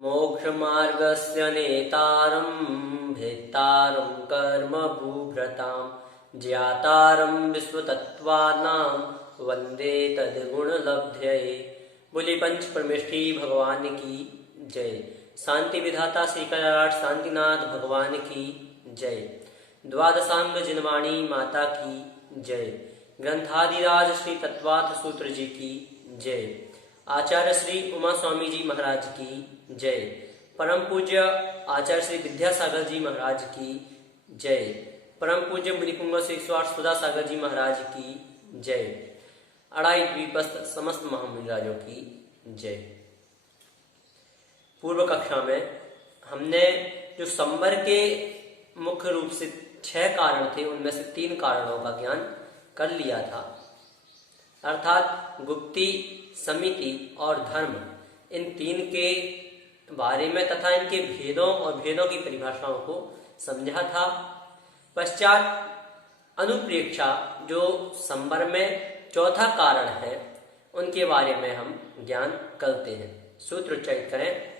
मोक्षमार्गस्य नेतारं भेत्तारं कर्मभूभृतां ज्ञातारं विश्वतत्त्वानां वन्दे तद्गुणलब्धये। बोली पंच परमेष्ठी भगवान की जय। शांति विधाता श्री कैलाश शांतिनाथ भगवान की जय। द्वादशांग जिनवाणी माता की जय। ग्रंथादिराज श्री तत्वार्थ सूत्र जी की जय। आचार्य श्री उमा स्वामी जी महाराज की जय। परम पूज्य आचार्य श्री विद्यासागर जी महाराज की जय। परम पूज्य मुनिपुंग श्री सुधा सागर जी महाराज की जय। अड़ाई द्वीपस्थ समस्त महामुनिराजों की जय। पूर्व कक्षा में हमने जो संवर के मुख्य रूप से 6 कारण थे, उनमें से 3 कारणों का ज्ञान कर लिया था, अर्थात गुप्ति, समिति और धर्म। इन 3 के बारे में तथा इनके भेदों और भेदों की परिभाषाओं को समझा था। पश्चात अनुप्रेक्षा जो संवर में चौथा कारण है, उनके बारे में हम ज्ञान करते हैं। सूत्र उच्चारित करें।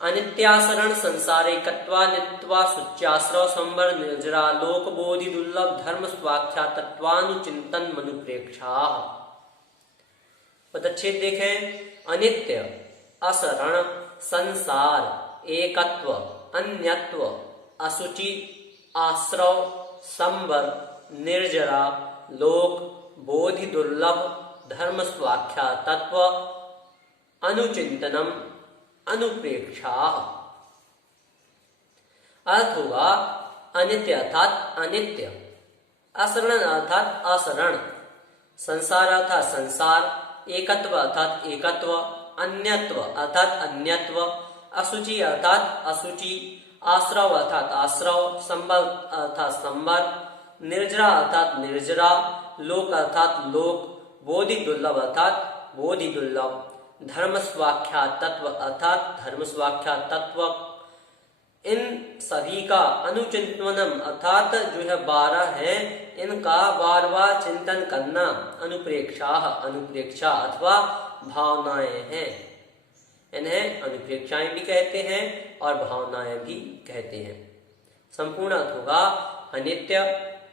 अनित्यासरण संसारिकत्वा नित्वा सुच्याश्रव संवर निर्जरा लोक बोधि दुर्लभ धर्म स्वाख्या तत्वानुचिंतन मनुप्रेक्षा। पदच्छेद देखें। अनित्य, असरण, संसार, एकत्व, अन्यत्व, असुचि, आश्रव, संवर, निर्जरा, लोक, बोधि दुर्लभ, धर्म स्वाख्या तत्व, अनुचिंतनम, अनुप्रेक्षा। अर्थ होगा अनित्य अर्थात अनित्य, असरण अर्थात असरण, संसार अर्थात संसार, एकत्व अर्थात एकत्व, अन्यत्व अर्थात अन्यत्व, असुचि अर्थात असुचि, आश्रव अर्थात आश्रव, संवर अर्थात संवर, निर्जरा अर्थात निर्जरा, लोक अर्थात लोक, बोधि दुर्लभ अर्थात बोधि दुर्लभ, धर्म स्वाख्या तत्व अर्थात धर्म स्वाख्या तत्व। इन सभी का अनुचिंतनम अर्थात जो है 12 है, इनका बार बार चिंतन करना अनुप्रेक्षा, अनुप्रेक्षा अथवा भावनाएं हैं। इन्हें अनुप्रेक्षाएं भी कहते हैं और भावनाएं भी कहते हैं। संपूर्ण अर्थ होगा अनित्य,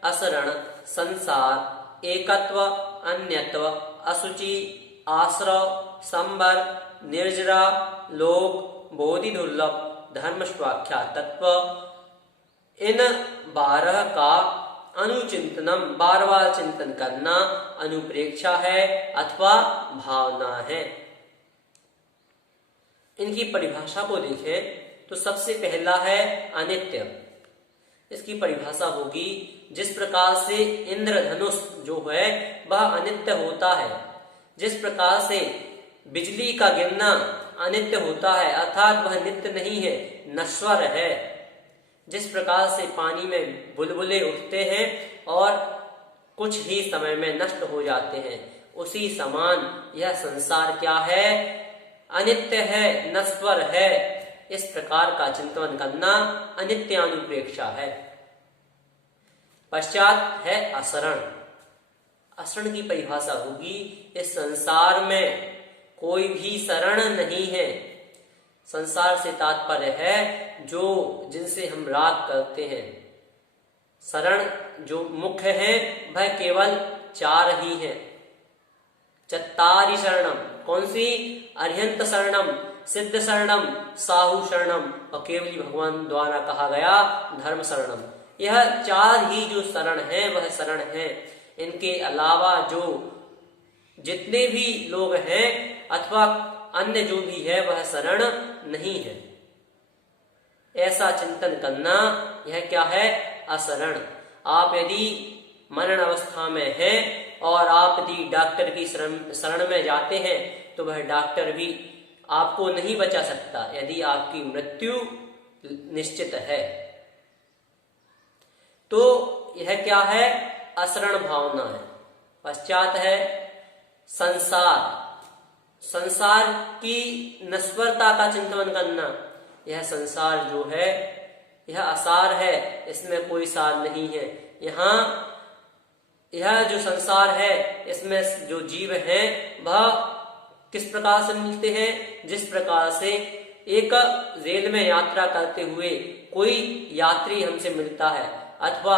असरण, संसार, एकत्व, अन्यत्व, असुचि, आश्रव, संवर, निर्जरा, लोक, बोधि दुर्लभ, धर्म स्वाख्या तत्व। इन 12 का अनुचिंतनम बार बार चिंतन करना अनुप्रेक्षा है अथवा भावना है। इनकी परिभाषा को देखें तो सबसे पहला है अनित्य। इसकी परिभाषा होगी जिस प्रकार से इंद्रधनुष जो है वह अनित्य होता है, जिस प्रकार से बिजली का गिरना अनित्य होता है अर्थात वह नित्य नहीं है, नश्वर है। जिस प्रकार से पानी में बुलबुले उठते हैं और कुछ ही समय में नष्ट हो जाते हैं, उसी समान यह संसार क्या है? अनित्य है, नश्वर है। इस प्रकार का चिंतन करना अनित्यानुप्रेक्षा है। पश्चात है असरण। असरण की परिभाषा होगी इस संसार में कोई भी शरण नहीं है। संसार से तात्पर्य है जो जिनसे हम राग करते हैं। शरण जो मुख्य है वह केवल 4 ही है। चत्तारि शरणम, कौन सी? अर्यंत शरणम, सिद्ध शरणम, साहु शरणम और केवली भगवान द्वारा कहा गया धर्म शरणम। यह 4 ही जो शरण है वह शरण है। इनके अलावा जो जितने भी लोग हैं अथवा अन्य जो भी है वह शरण नहीं है। ऐसा चिंतन करना यह क्या है? असरण। आप यदि मरण अवस्था में हैं और आप यदि डॉक्टर की शरण में जाते हैं तो वह डॉक्टर भी आपको नहीं बचा सकता यदि आपकी मृत्यु निश्चित है। तो यह क्या है? असरण भावना है। पश्चात है संसार। संसार की नश्वरता का चिंतन करना। यह संसार जो है यह असार है, इसमें कोई सार नहीं है। यह जो संसार है इसमें जो जीव हैं वह किस प्रकार से मिलते हैं? जिस प्रकार से एक रेल में यात्रा करते हुए कोई यात्री हमसे मिलता है, अथवा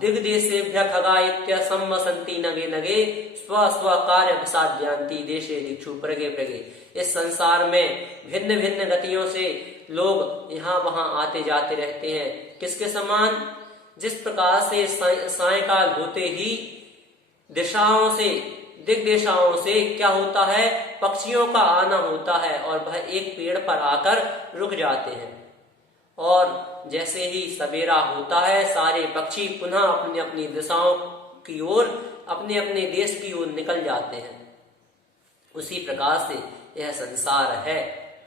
दिग्देशेभ्यः खगा इत्यसंवसन्ति नगे नगे स्व स्व कार्य प्रसाद्यांति देशे दिक्षु प्रगे प्रगे। इस संसार में भिन्न भिन्न गतियों से लोग यहाँ वहां आते जाते रहते हैं। किसके समान? जिस प्रकार से सायंकाल होते ही दिशाओं से, दिग्दिशाओं से क्या होता है, पक्षियों का आना होता है और वह एक पेड़ पर आकर रुक जाते हैं, और जैसे ही सवेरा होता है सारे पक्षी पुनः अपनी अपनी दिशाओं की ओर, अपने अपने देश की ओर निकल जाते हैं। उसी प्रकार से यह संसार है।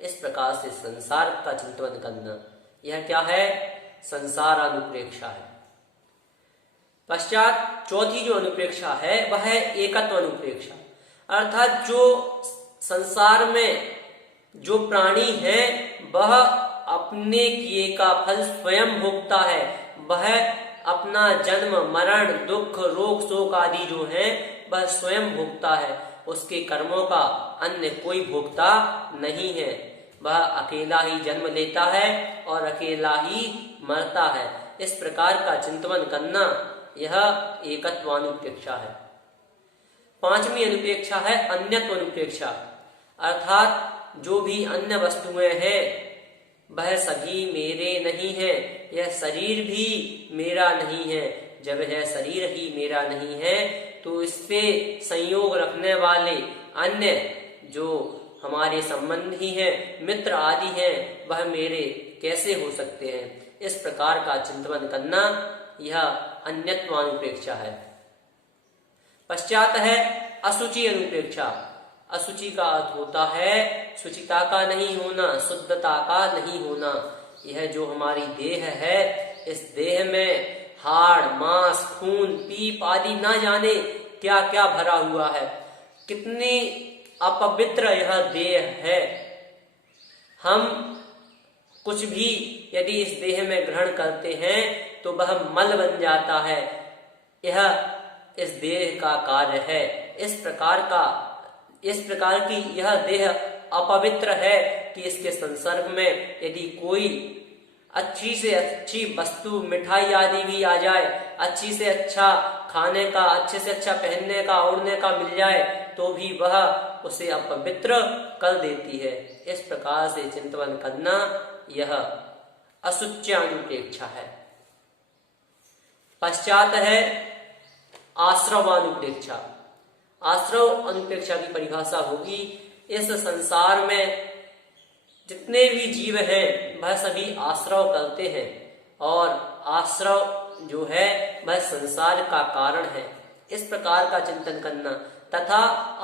इस प्रकार से संसार का चिंतन करना, यह क्या है? संसार अनुप्रेक्षा है। पश्चात चौथी जो अनुप्रेक्षा है वह है एकत्व अनुप्रेक्षा, अर्थात जो संसार में जो प्राणी है वह अपने किए का फल स्वयं भोगता है। वह अपना जन्म मरण दुख रोग शोक आदि जो है वह स्वयं भोगता है। उसके कर्मों का अन्य कोई भोगता नहीं है। वह अकेला ही जन्म लेता है और अकेला ही मरता है। इस प्रकार का चिंतन करना यह एकत्वानुप्रेक्षा है। पांचवी अनुप्रेक्षा है अन्यत्व अनुप्रेक्षा, अर्थात जो भी अन्य वस्तुएं हैं वह सभी मेरे नहीं है। यह शरीर भी मेरा नहीं है। जब यह शरीर ही मेरा नहीं है तो इससे संयोग रखने वाले अन्य जो हमारे संबंधी हैं, मित्र आदि हैं, वह मेरे कैसे हो सकते हैं। इस प्रकार का चिंतन करना यह अन्यत्वानुप्रेक्षा है। पश्चात है असुचि अनुप्रेक्षा। असुचि का अर्थ होता है शुचिता का नहीं होना, शुद्धता का नहीं होना। यह जो हमारी देह है, इस देह में हाड़ मांस खून पीप आदि ना जाने क्या क्या भरा हुआ है। कितनी अपवित्र यह देह है। हम कुछ भी यदि इस देह में ग्रहण करते हैं तो वह मल बन जाता है। यह इस देह का कार्य है। इस प्रकार की यह देह अपवित्र है कि इसके संसर्ग में यदि कोई अच्छी से अच्छी वस्तु मिठाई आदि भी आ जाए, अच्छी से अच्छा खाने का, अच्छे से अच्छा पहनने का ओढ़ने का मिल जाए तो भी वह उसे अपवित्र कर देती है। इस प्रकार से चिंतन करना यह असुच्यानुप्रेक्षा है। पश्चात है आश्रवानुप्रेक्षा। आश्रव अनुप्रेक्षा की परिभाषा होगी, इस संसार में जितने भी जीव हैं वह सभी आश्रव करते हैं और आश्रव जो है वह संसार का कारण है। इस प्रकार का चिंतन करना तथा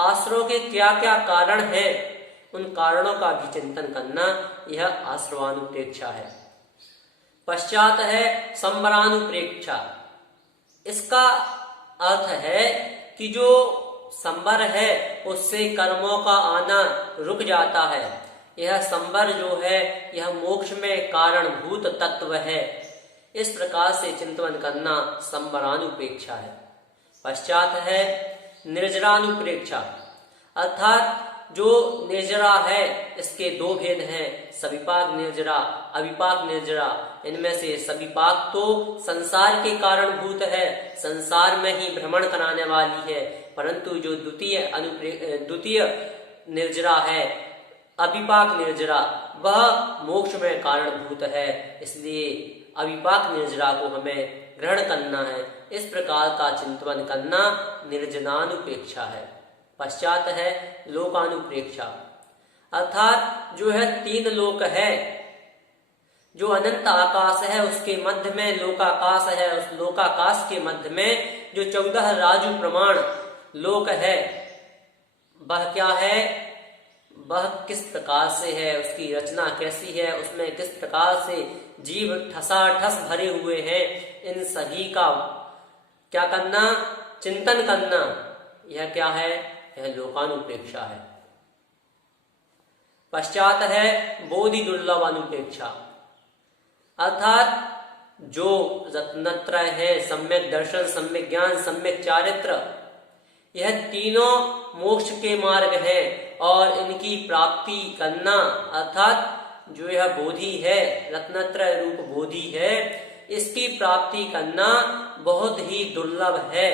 आश्रव के क्या क्या कारण हैं उन कारणों का भी चिंतन करना यह आश्रवानुप्रेक्षा है। पश्चात है संबरानुप्रेक्षा। इसका अर्थ है कि जो संबर है उससे कर्मों का आना रुक जाता है। यह संबर जो है यह मोक्ष में कारणभूत तत्व है। इस प्रकार से चिंतन करना संबरानुप्रेक्षा है। पश्चात है निर्जरानुप्रेक्षा, अर्थात जो निर्जरा है इसके दो भेद हैं, सविपाक निर्जरा अविपाक निर्जरा। इनमें से सविपाक तो संसार के कारणभूत है, संसार में ही भ्रमण कराने वाली है, परंतु जो द्वितीय निर्जरा है अविपाक निर्जरा वह मोक्ष में कारणभूत है। इसलिए अविपाक निर्जरा को हमें ग्रहण करना है। इस प्रकार का चिंतन करना निर्जनानुप्रेक्षा है। पश्चात है लोकानुप्रेक्षा, अर्थात जो है तीन लोक है, जो अनंत आकाश है उसके मध्य में लोकाकाश है, उस लोकाकाश के मध्य में जो 14 राजु प्रमाण लोक है वह क्या है, वह किस प्रकार से है, उसकी रचना कैसी है, उसमें किस प्रकार से जीव ठसाठस भरे हुए हैं, इन सभी का क्या करना, चिंतन करना। यह क्या है, यह लोकानुप्रेक्षा है। पश्चात है बोधि दुर्लभ अनुप्रेक्षा, अर्थात जो रत्नत्रय है, सम्यक दर्शन, सम्यक ज्ञान, सम्यक चारित्र, यह तीनों मोक्ष के मार्ग हैं और इनकी प्राप्ति करना, अर्थात जो यह बोधि है, रत्नत्रय रूप बोधि है, इसकी प्राप्ति करना बहुत ही दुर्लभ है।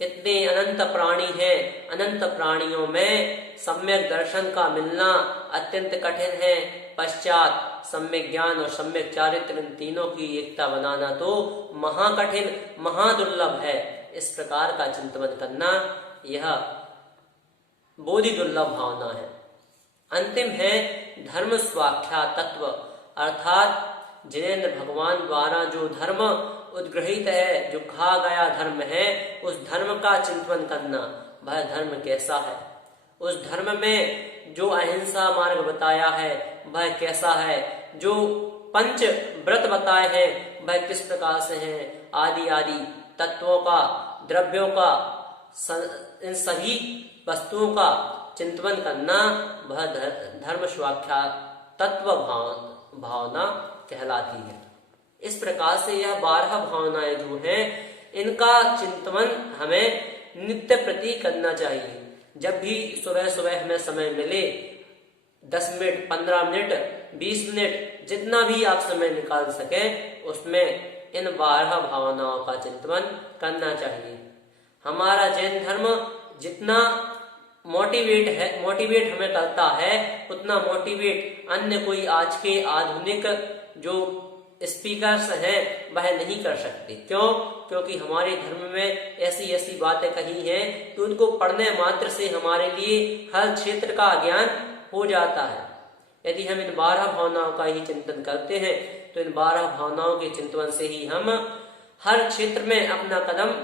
इतने अनंत प्राणी हैं, अनंत प्राणियों में सम्यक दर्शन का मिलना अत्यंत कठिन है। पश्चात सम्यक ज्ञान और सम्यक चारित्र, इन तीनों की एकता बनाना तो महाकठिन, महादुर्लभ है। इस प्रकार का चिंतन करना यह बोधि दुर्लभ भावना है। अंतिम है धर्म स्वाख्या तत्व, अर्थात जिनेन्द्र भगवान द्वारा जो धर्म उद्ग्रहित है, जो कहा गया धर्म है, उस धर्म का चिंतन करना। वह धर्म कैसा है, उस धर्म में जो अहिंसा मार्ग बताया है वह कैसा है, जो पंच व्रत बताए हैं वह किस प्रकार से हैं, आदि आदि तत्वों का, द्रव्यों का, इन सभी वस्तुओं का चिंतन करना वह धर्म स्वाख्या तत्व भावना कहलाती है। इस प्रकार से यह 12 भावनाएं जो हैं, इनका चिंतन हमें नित्य प्रति करना चाहिए। जब भी सुबह सुबह हमें समय मिले, 10 मिनट, 15 मिनट, 20 मिनट, जितना भी आप समय निकाल सके, उसमें इन 12 भावनाओं का चिंतन करना चाहिए। हमारा जैन धर्म जितना मोटिवेट हमें करता है, उतना मोटिवेट अन्य कोई आज के आधुनिक जो स्पीकर्स हैं वह नहीं कर सकते। क्यों? क्योंकि हमारे धर्म में ऐसी ऐसी बातें कही हैं कि उनको पढ़ने मात्र से हमारे लिए हर क्षेत्र का ज्ञान हो जाता है। यदि हम इन 12 भावनाओं का ही चिंतन करते हैं तो इन 12 भावनाओं के चिंतन से ही हम हर क्षेत्र में अपना कदम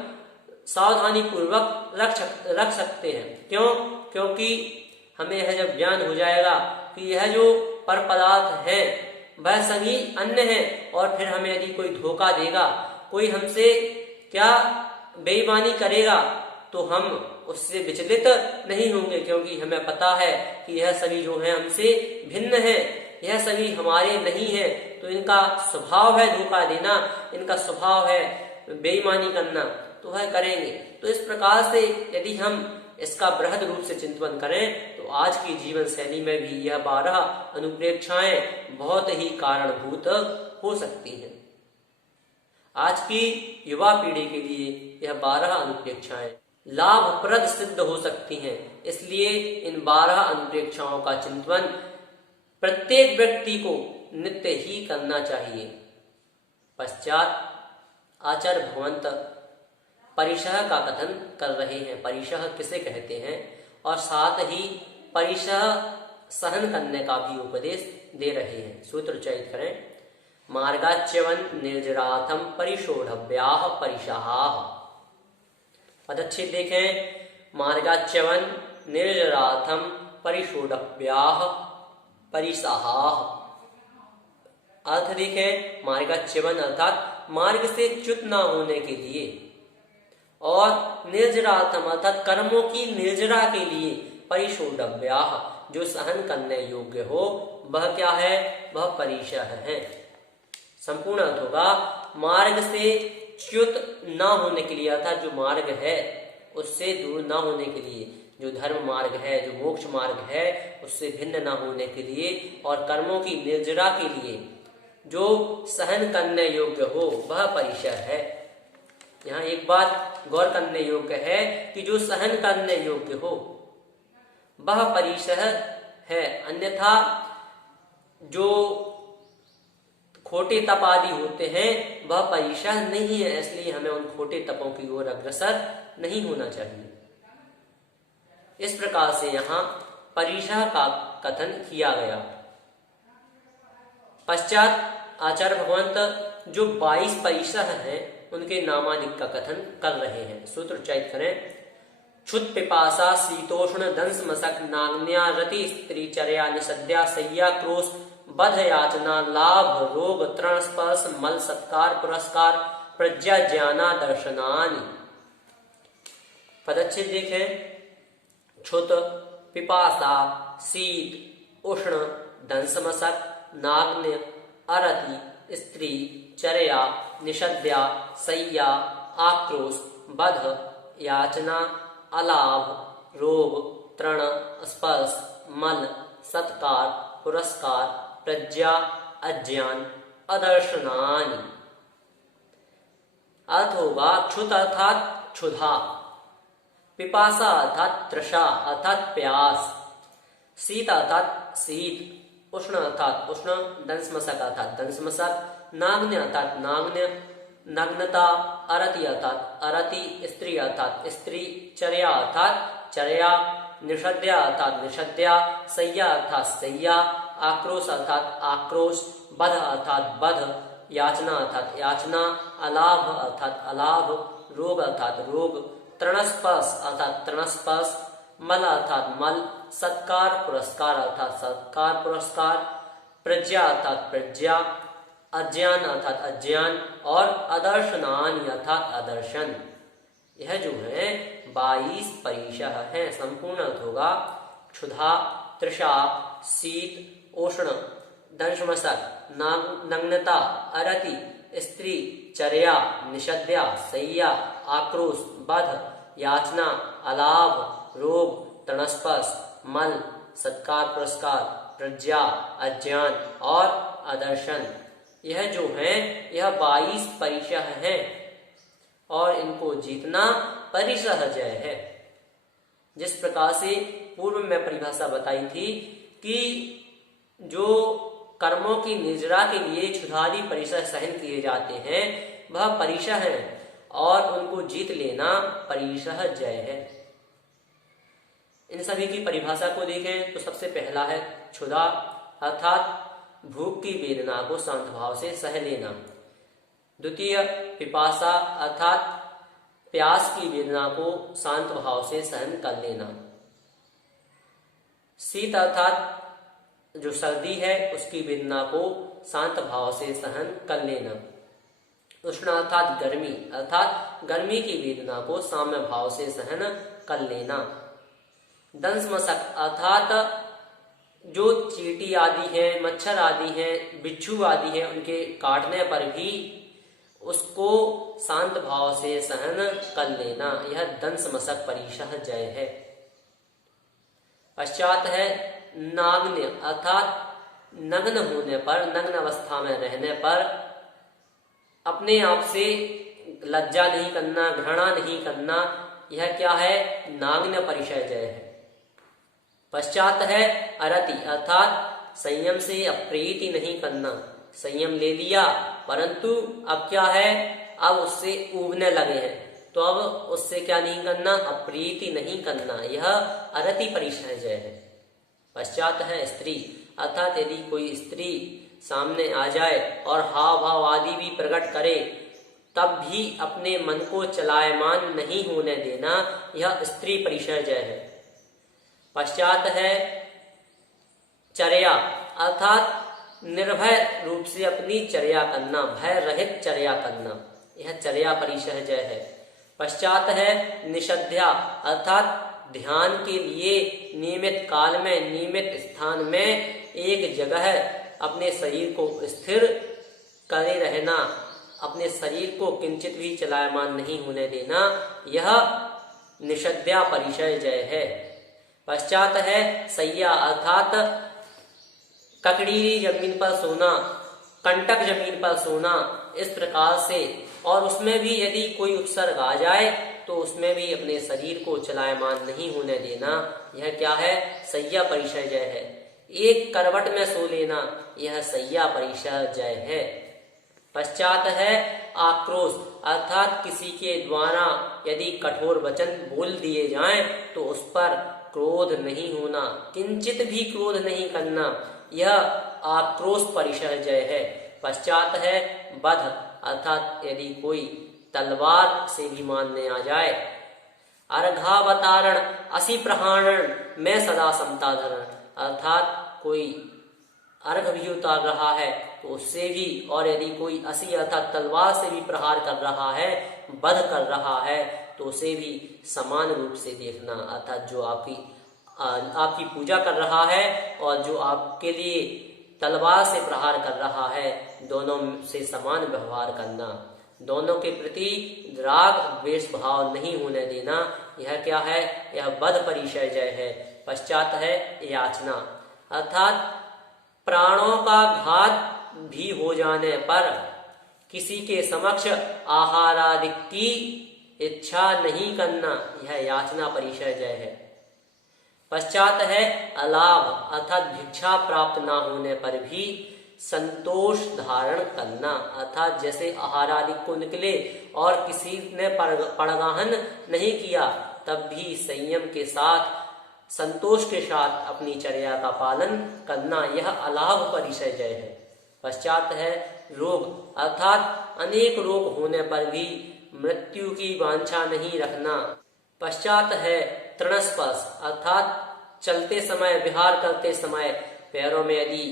सावधानी पूर्वक रख सकते हैं। क्यों? क्योंकि हमें यह जब ज्ञान हो जाएगा कि यह जो पर पदार्थ है वह सभी अन्य है, और फिर हमें यदि कोई धोखा देगा, कोई हमसे क्या बेईमानी करेगा, तो हम उससे विचलित नहीं होंगे, क्योंकि हमें पता है कि यह सभी जो है हमसे भिन्न है, यह सभी हमारे नहीं है। तो इनका स्वभाव है धोखा देना, इनका स्वभाव है बेईमानी करना, तो वह करेंगे। तो इस प्रकार से यदि हम इसका बृहद रूप से चिंतन करें तो आज की जीवन शैली में भी यह 12 अनुप्रेक्षाएं बहुत ही कारणभूत हो सकती हैं। आज की युवा पीढ़ी के लिए यह 12 अनुप्रेक्षाएं लाभप्रद सिद्ध हो सकती हैं। इसलिए इन 12 अनुप्रेक्षाओं का चिंतन प्रत्येक व्यक्ति को नित्य ही करना चाहिए। पश्चात आचार्य भगवंत परिशह का कथन कर रहे हैं। परिशह किसे कहते हैं, और साथ ही परिशह सहन करने का भी उपदेश दे रहे हैं। सूत्र उच्चारित करें। मार्गाच्यवन निर्जराथम परिशोढ़व्याह परिशहाः। पदच्छेद देखें। मार्गाच्यवन निर्जराथम परिशोढ़व्याह परिशहाः। अर्थ देखें। मार्गाच्यवन अर्थात मार्ग से च्युत न होने के लिए, और निर्जराथम अर्थात कर्मों की निर्जरा के लिए, परिशोढ़व्याः जो सहन करने योग्य हो, वह क्या है, वह परिशह है। संपूर्ण अर्थ होगा मार्ग से च्युत न होने के लिए, अर्थात जो मार्ग है उससे दूर न होने के लिए, जो धर्म मार्ग है, जो मोक्ष मार्ग है, उससे भिन्न न होने के लिए, और कर्मों की निर्जरा के लिए जो सहन करने योग्य हो, वह परिशह है। यहाँ एक बात गौर करने योग्य है कि जो सहन करने योग्य हो वह परिशह है, अन्यथा जो खोटे तप आदि होते हैं वह परिशह नहीं है। इसलिए हमें उन खोटे तपों की ओर अग्रसर नहीं होना चाहिए। इस प्रकार से यहाँ परिशह का कथन किया गया। पश्चात आचार्य भगवंत जो 22 परिशह हैं उनके नामादिक का कथन कर रहे हैं। सूत्र उच्चारित करें। क्षुत पिपासा शीतोष्ण दंश मशक नाग्न्या रति स्त्री चर्या निषद्या सय्या क्रोश बध याचना लाभ रोग तृण स्पर्श मल सत्कार पुरस्कार प्रज्ञा ज्ञाना दर्शनानि। पदच्छेद देखें। क्षुत पिपासा शीत उष्ण दंश मशक नाग्न अरति स्त्री चर्या निषद्या सय्या आक्रोश बध याचना अलाभ रोग तृण स्पर्श मल सत्कार पुरस्कार प्रज्ञा, अज्ञान, अदर्शनानि। अर्थ होगा क्षुत अर्थात क्षुधा, पिपासा अर्थात तृषा अर्थात प्यास, शीत अर्थात शीत, उष्ण अर्थात उष्ण, दंसमसक अर्थात दंसमसक, नाग्न अर्थात नाग्न, नग्नता, अरति अर्थात अरति, स्त्री अर्थात स्त्री, चर्या अर्थात चर्या, निषद्या अर्थात निषद्या, सय्या अर्थात सय्या, आक्रोश अर्थात आक्रोश, बध अर्थात बध, याचना अर्थात याचना, अलाभ अर्थात अलाभ, रोग अर्थात रोग, तृणस्पर्श अर्थात तृणस्पर्श, मल अर्थात मल, सत्कार पुरस्कार अर्थात सत्कार पुरस्कार, प्रज्ञा अर्थात प्रज्ञा, अज्ञान अर्थात अज्ञान और अदर्शनानि अर्थात अदर्शन। यह जो है 22 परिशः है। संपूर्ण अर्थ होगा क्षुधा, तृषा, शीत, उष्ण, दंशमसक, नग्नता, अरति, स्त्री, चर्या, निषद्या, सय्या, आक्रोश, बध, याचना, अलाभ, रोग, तृणस्पर्श, मल, सत्कार पुरस्कार, प्रज्ञा, अज्ञान और अदर्शन। यह जो है यह 22 परिशः है और इनको जीतना परिशः जय है। जिस प्रकार से पूर्व में परिभाषा बताई थी कि जो कर्मों की निर्जरा के लिए क्षुधादि परिशः सहन किए जाते हैं वह परिशः है और उनको जीत लेना परिशः जय है। इन सभी की परिभाषा को देखें तो सबसे पहला है क्षुधा अर्थात भूख की वेदना को शांत भाव से सह लेना। द्वितीय पिपासा अर्थात प्यास की वेदना को शांत भाव से सहन कर लेना। शीत अर्थात जो सर्दी है उसकी वेदना को शांत भाव से सहन कर लेना। उष्ण अर्थात गर्मी अर्थात गर्मी की वेदना को साम्य भाव से सहन कर लेना। दंसमसक अर्थात जो चींटी आदि है, मच्छर आदि है, बिच्छू आदि है, उनके काटने पर भी उसको शांत भाव से सहन कर लेना। यह दंसमसक परिशः जय है। पश्चात है नाग्न अर्थात नग्न होने पर, नग्न अवस्था में रहने पर अपने आप से लज्जा नहीं करना, घृणा नहीं करना। यह क्या है? नाग्न परिशः जय है। पश्चात है अरति अर्थात संयम से अप्रीति नहीं करना। संयम ले लिया परंतु अब क्या है, अब उससे ऊबने लगे हैं तो अब उससे क्या नहीं करना, अप्रीति नहीं करना। यह अरति परिशः जय है। पश्चात है स्त्री अर्थात यदि कोई स्त्री सामने आ जाए और हाव भाव आदि भी प्रकट करे तब भी अपने मन को चलायमान नहीं होने देना। यह स्त्री परिशः जय है। पश्चात है चर्या अर्थात निर्भय रूप से अपनी चर्या करना, भय रहित चर्या करना। यह चर्या परिशः जय है। पश्चात है निषद्या अर्थात ध्यान के लिए नियमित काल में, नियमित स्थान में एक जगह अपने शरीर को स्थिर करे रहना, अपने शरीर को किंचित भी चलायमान नहीं होने देना। यह निषद्या परिशः जय है। पश्चात है सय्या अर्थात ककड़ीली जमीन पर सोना, कंटक जमीन पर सोना, इस प्रकार से। और उसमें भी यदि कोई उपसर्ग आ जाए तो उसमें भी अपने शरीर को चलायमान नहीं होने देना। यह क्या है? सय्या परिशः जय है। एक करवट में सो लेना, यह सय्या परिशः जय है। पश्चात है आक्रोश अर्थात किसी के द्वारा यदि कठोर वचन बोल दिए जाएं तो उस पर क्रोध नहीं होना, किंचित भी क्रोध नहीं करना। यह आक्रोश परिशः जय है। पश्चात है बध अर्थात यदि कोई तलवार से भी मारने आ जाए। अर्घावतारण असि प्रहारण में सदा समता धरण अर्थात कोई अर्घ भी उतार रहा है तो उससे भी, और यदि कोई असी अर्थात तलवार से भी प्रहार कर रहा है, वध कर रहा है तो उसे भी समान रूप से देखना। अर्थात जो आपकी पूजा कर रहा है और जो आपके लिए तलवार से प्रहार कर रहा है, दोनों से समान व्यवहार करना, दोनों के प्रति राग द्वेष भाव नहीं होने देना। यह क्या है? यह बध परिशः जय है। पश्चात है याचना अर्थात प्राणों का घात भी हो जाने पर किसी के समक्ष आहारादि की इच्छा नहीं करना, यह याचना परिचय जय है। पश्चात है अलाभ अर्थात भिक्षा प्राप्त ना होने पर भी संतोष धारण करना, अर्थात जैसे आहार आदि को निकले और किसी ने पड़गाहन नहीं किया तब भी संयम के साथ संतोष के साथ अपनी चर्या का पालन करना, यह अलाभ परिचय जय है। पश्चात है रोग अर्थात अनेक रोग होने पर भी मृत्यु की वांछा नहीं रखना। पश्चात है तृणस्पर्श अर्थात चलते समय विहार करते समय पैरों में यदि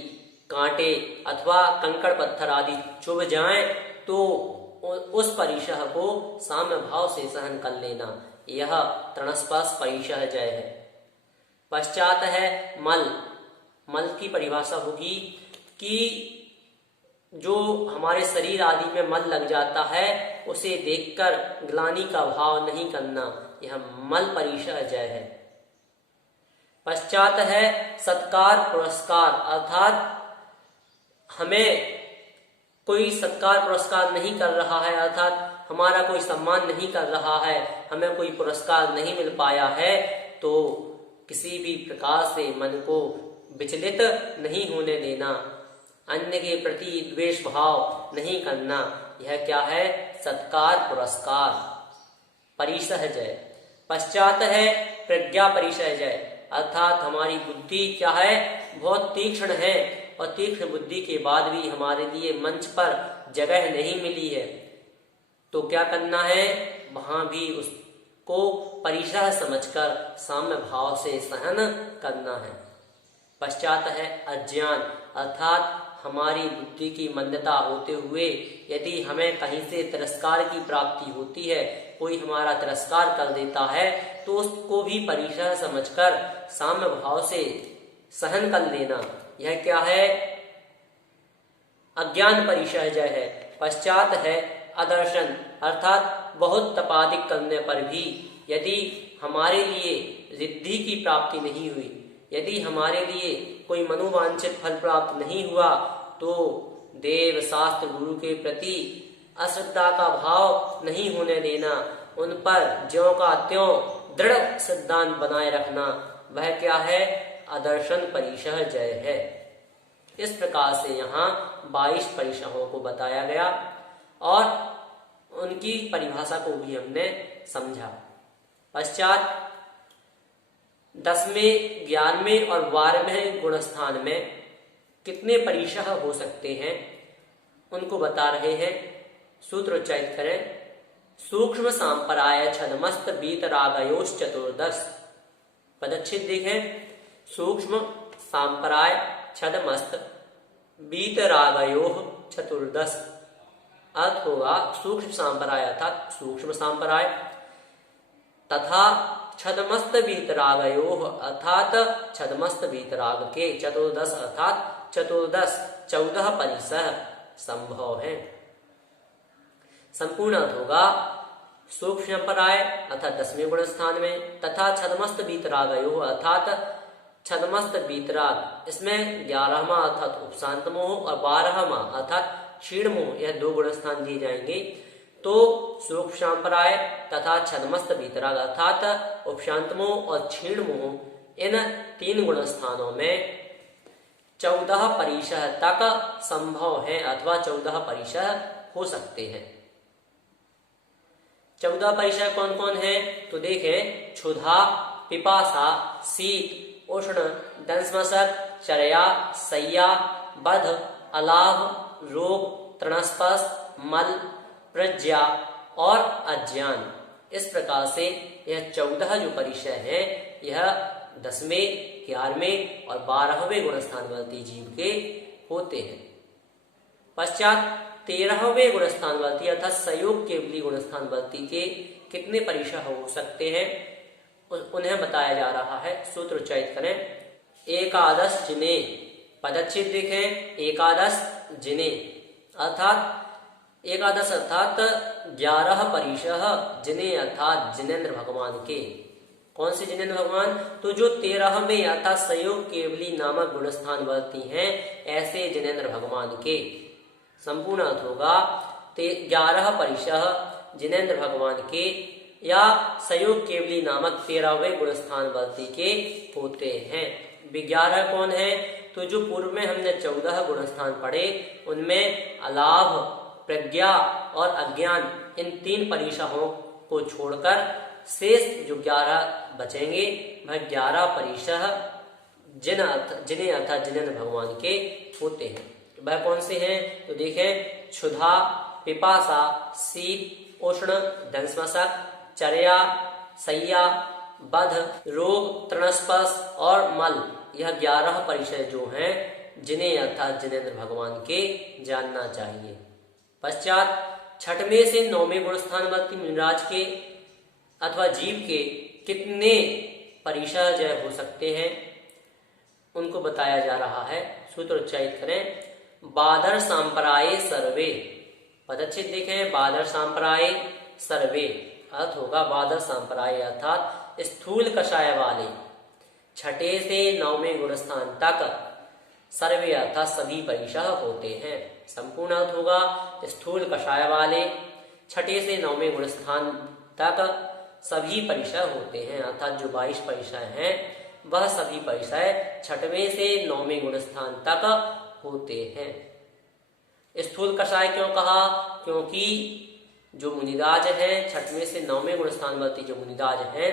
कांटे अथवा कंकड़ पत्थर आदि चुभ जाएं तो उस परिशह को साम्य भाव से सहन कर लेना, यह तृणस्पर्श परिशह जय है। पश्चात है मल। मल की परिभाषा होगी कि जो हमारे शरीर आदि में मल लग जाता है उसे देखकर ग्लानि का भाव नहीं करना, यह मल परिशह जय है। पश्चात है सत्कार पुरस्कार अर्थात हमें कोई सत्कार पुरस्कार नहीं कर रहा है, अर्थात हमारा कोई सम्मान नहीं कर रहा है, हमें कोई पुरस्कार नहीं मिल पाया है तो किसी भी प्रकार से मन को विचलित नहीं होने देना, अन्य के प्रति द्वेष भाव नहीं करना, यह क्या है सत्कार पुरस्कार परिशह जय। पश्चात है प्रज्ञा परिशह जय अर्थात हमारी बुद्धि क्या है बहुत तीक्ष्ण है और तीक्ष्ण बुद्धि के बाद भी हमारे लिए मंच पर जगह नहीं मिली है तो क्या करना है, वहां भी उसको परिशह समझकर साम्य भाव से सहन करना है। पश्चात है अज्ञान अर्थात हमारी बुद्धि की मंदता होते हुए यदि हमें कहीं से तिरस्कार की प्राप्ति होती है, कोई हमारा तिरस्कार कर देता है तो उसको भी परिशह समझकर साम्य भाव से सहन कर लेना, यह क्या है अज्ञान परिशह जय है। पश्चात है अदर्शन अर्थात बहुत तपादिक करने पर भी यदि हमारे लिए रिद्धि की प्राप्ति नहीं हुई, यदि हमारे लिए कोई मनोवांछित फल प्राप्त नहीं हुआ तो देव शास्त्र गुरु के प्रति अश्रद्धा का भाव नहीं होने देना, उन पर ज्यों का त्यों दृढ़ सिद्धांत बनाए रखना, वह क्या है अदर्शन परिशह जय है। इस प्रकार से यहाँ 22 परिशहों को बताया गया और उनकी परिभाषा को भी हमने समझा। पश्चात 10वें 11वें और 12वें गुणस्थान में कितने परिशह हो सकते हैं उनको बता रहे हैं। सूत्र उच्चारित करें। सूक्ष्म सांपराय छदमस्त बीतरागयोश्च चतुर्दश। पदच्छेद देखें। सूक्ष्म सांपराय छदमस्त बीतरागयो चतुर्दश। अर्थ होगा सूक्ष्म सांपराय अर्थात सूक्ष्म सांपराय तथा छदमस्त बीतरागयो अर्थात छदमस्त बीतराग के चतुर्दश अर्थात चतुर्दश 14 परिशह संभव है। संपूर्ण अर्थ होगा सूक्ष्म संपराय अर्थात 10वें गुण स्थान में तथा छदमस्त बीतरागयो अर्थात छदमस्त बीतराग, इसमें 11वां अर्थात उपशांत मोह और 12वां अर्थात क्षीण मोह, यह 2 गुण स्थान दिए जाएंगे। तो सूक्ष्म संपराय तथा छदमस्त बीतराग अर्थात उपशांत मोह और क्षीण मोह, इन 3 गुण स्थानों में 14 परिशह तक संभव है अथवा 14 परिशह हो सकते हैं। 14 परिशह कौन कौन है तो देखें। क्षुधा, पिपासा, शीत, उष्ण, दंशमशक, चर्या, सैया, बध, अलाभ, रोग, तृणस्पर्श, मल, प्रज्ञा और अज्ञान। इस प्रकार से यह 14 जो परिशह है यह 10वें 11वें और 12वें गुणस्थानवर्ती जीव के होते हैं। पश्चात 13वें गुणस्थानवर्ती अर्थात संयोग केवली गुणस्थानवर्ती के कितने परिशह हो सकते हैं उन्हें बताया जा रहा है। सूत्र उच्चारित करें। एकादश जिने। पदच्छेद देखें। एकादश जिने अर्थात एकादश अर्थात 11 परिशह, जिने अर्थात जिनेन्द्र भगवान के। कौन से जिनेंद्र भगवान? तो जो 13वें अर्थात संयोग केवली नामक गुणस्थान वर्ती हैं, ऐसे जिनेंद्र भगवान के संपूर्ण अर्थ होगा 11 परिशः जिनेंद्र भगवान के या संयोग केवली नामक 13वें गुणस्थान वर्ती के होते हैं। 11 कौन है? तो जो पूर्व में हमने 14 गुणस्थान पढ़े उनमें अलाभ, प्रज्ञा और अज्ञान इन 3 परिशहों को छोड़कर शेष जो 11 बचेंगे वह 11 परिशह जिन्हें अर्थात जिनेंद्र भगवान के होते हैं। तो वह कौन से हैं? तो देखें, क्षुधा, पिपासा, शीत, उष्ण, दंशमशक, चर्या, शय्या, बध, रोग, तृणस्पर्श और मल, यह 11 परिचय जो हैं जिन्हें अर्थात जिनेंद्र भगवान के जानना चाहिए। पश्चात 6वें से 9वें गुणस्थान वर्ती मुनिराज के अथवा जीव के कितने परिचय जय हो सकते हैं उनको बताया जा रहा है। सूत्र उच्चारित करें, बादर सांप्राये सर्वे। पदच्छेद देखें, बादर सांप्राये सर्वे अर्थ होगा बादर सांप्राये अर्थात स्थूल कषाय वाले 6 से 9वें गुणस्थान तक सर्वे अर्थात सभी परिशह होते हैं। संपूर्ण अर्थ होगा स्थूल कषाय वाले 6 से 9वें गुणस्थान तक सभी परिशय होते हैं, अर्थात जो 22 परिशय हैं वह सभी परिशय 6वें से 9वें गुणस्थान तक होते हैं। स्थूल कषाय क्यों कहा? क्योंकि जो मुनिराज हैं 6वें से 9वें गुणस्थानवर्ती जो मुनिराज हैं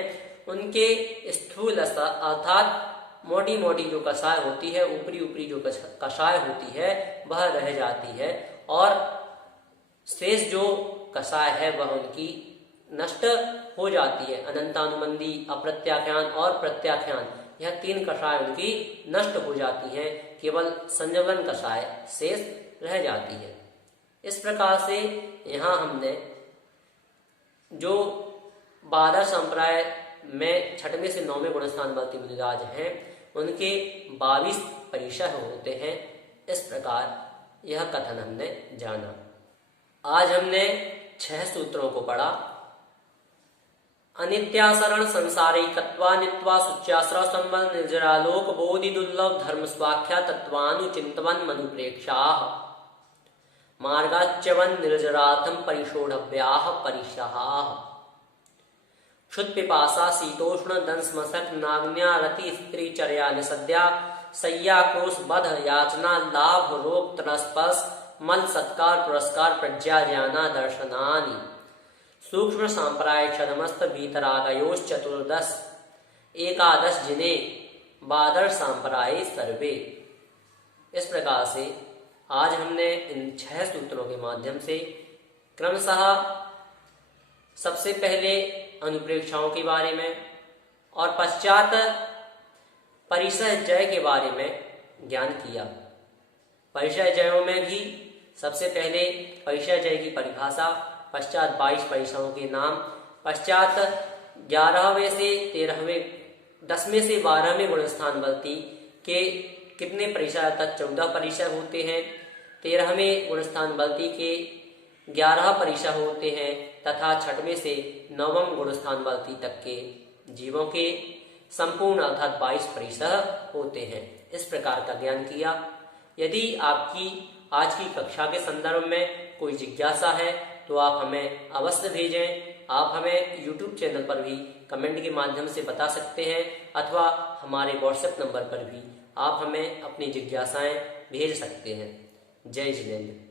उनके स्थूल अर्थात मोटी मोटी जो कषाय होती है, ऊपरी ऊपरी जो कषाय होती है वह रह जाती है और शेष जो कषाय है वह उनकी नष्ट हो जाती है। अनंतानुबंधी, अप्रत्याख्यान और प्रत्याख्यान, यह 3 कषाय उनकी नष्ट हो जाती हैं, केवल संजमन कषाय शेष रह जाती है। इस प्रकार से यहाँ हमने जो बादर संप्राय में 6वें से 9वें गुणस्थान वर्ती मुनिराज हैं उनके 22 परिशय होते हैं। इस प्रकार यह कथन हमने जाना। आज हमने 6 सूत्रों को पढ़ा। अनित्यासरण संसारिकत्वानित्वा शुच्याश्रव संबंध निर्जरालोक बोधि दुर्लभ धर्म स्वाख्या तत्वानुचिंतवन मनुप्रेक्षाः मार्गाच्यवन निर्जरार्थम परिशोढ़व्याः परिशहाः क्षुत् पिपासा शीतोष्ण दंशमशक नाग्न्या रति स्त्री चर्या निसद्या शय्या क्रोश बध याचना लाभ रोग तृणस्पर्श मल सत्कार पुरस्कार प्रज्ञा ज्ञाना दर्शनानि सूक्ष्म सांप्राय क्षदमस्त भीतरागयोश्च चतुर्दश 11 जिन्हें बादर सांप्राय सर्वे। इस प्रकार से आज हमने इन 6 सूत्रों के माध्यम से क्रमशः सबसे पहले अनुप्रेक्षाओं के बारे में और पश्चात परिशय जय के बारे में ज्ञान किया। परिशय जयों में भी सबसे पहले परिशय जय की परिभाषा, पश्चात 22 परिशयों के नाम, पश्चात 11वें से 13वें 10वें से 12वें गुणस्थान वर्ती के कितने परिशय तक 14 परिशय होते हैं, 13वें गुणस्थान वर्ती के 11 परिशय होते हैं तथा 6वें से 9वें गुणस्थान वर्ती तक के जीवों के संपूर्ण अर्थात 22 परिशय होते हैं। इस प्रकार का ज्ञान किया। यदि आपकी आज की कक्षा के संदर्भ में कोई जिज्ञासा है तो आप हमें अवश्य भेजें। आप हमें YouTube चैनल पर भी कमेंट के माध्यम से बता सकते हैं अथवा हमारे WhatsApp नंबर पर भी आप हमें अपनी जिज्ञासाएं भेज सकते हैं। जय जिनेंद्र।